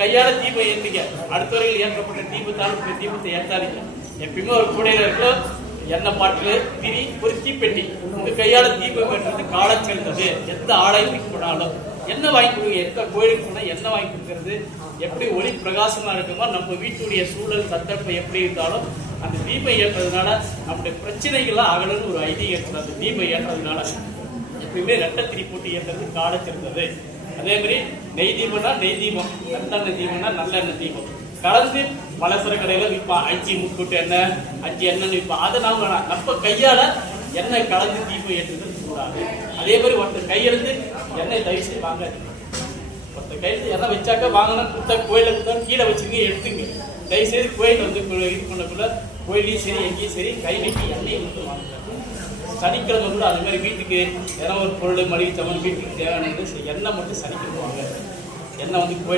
கையால தீபம் ஏற்றுங்க. அடுத்தவர்கள் ஏற்றப்பட்ட தீபத்தால் தீபத்தை ஏற்றாதீங்க. எப்பயுமே ஒரு கூடையில இருக்கிற எண்ணெய் பாட்டில் திரி ஒரு தீப்பெட்டி உங்க கையால தீபம் ஏற்றது கால சேர்ந்தது. எந்த ஆலயத்துக்கு போனாலும் என்ன வாங்கி கொடுங்க, எந்த கோயிலுக்கு போனா என்ன வாங்கி கொடுக்கறது, எப்படி ஒளி பிரகாசமா இருக்குமோ நம்ம வீட்டுடைய சூழல் சந்தர்ப்பம் எப்படி இருந்தாலும் அந்த தீபம் ஏற்றதுனால நம்முடைய பிரச்சனைகள்லாம் அகலன்னு ஒரு ஐதீகம் இருக்குது. அந்த தீபம் ஏற்றதுனால எப்பயுமே ரெட்டை திரி போட்டு ஏற்றது கால சேர்ந்தது. அதே மாதிரி நெய் தீபம்னா நெய் தீபம், நல்லெண்ணெய் தீபம்னா நல்லெண்ணெய் தீபம் கலந்து பலசர கடையில விற்பான். 5 முக்கூட்டு எண்ணெய் 5 எண்ணெய் விற்பான். அதை நாம நம்ம கையால எண்ணெய் கலந்து தீபம் ஏற்றுறது கூடாது. அதே மாதிரி ஒருத்தர் கையெழுந்து எண்ணெய் தயவு செய்து வாங்க. ஒருத்தர் கையெழுத்து எண்ணெய் வச்சாக்க வாங்கினா கொடுத்தா கோயில கொடுத்தா கீழே வச்சுங்க எடுத்துங்க. தயவு செய்து கோயில் வந்து இது பண்ணக்குள்ள கோயிலையும் சரி எங்கேயும் சரி கை வைக்க எண்ணெயை மட்டும் வாங்க. சனிக்கிழமை கூட அது மாதிரி வீட்டுக்கு ஏன்னா ஒரு பொருள் மளிகை சாமான் வீட்டுக்கு தேவையான எண்ணெய் மட்டும் சனிக்கிழமை வாங்க. எண்ணெய் வந்து கோயில்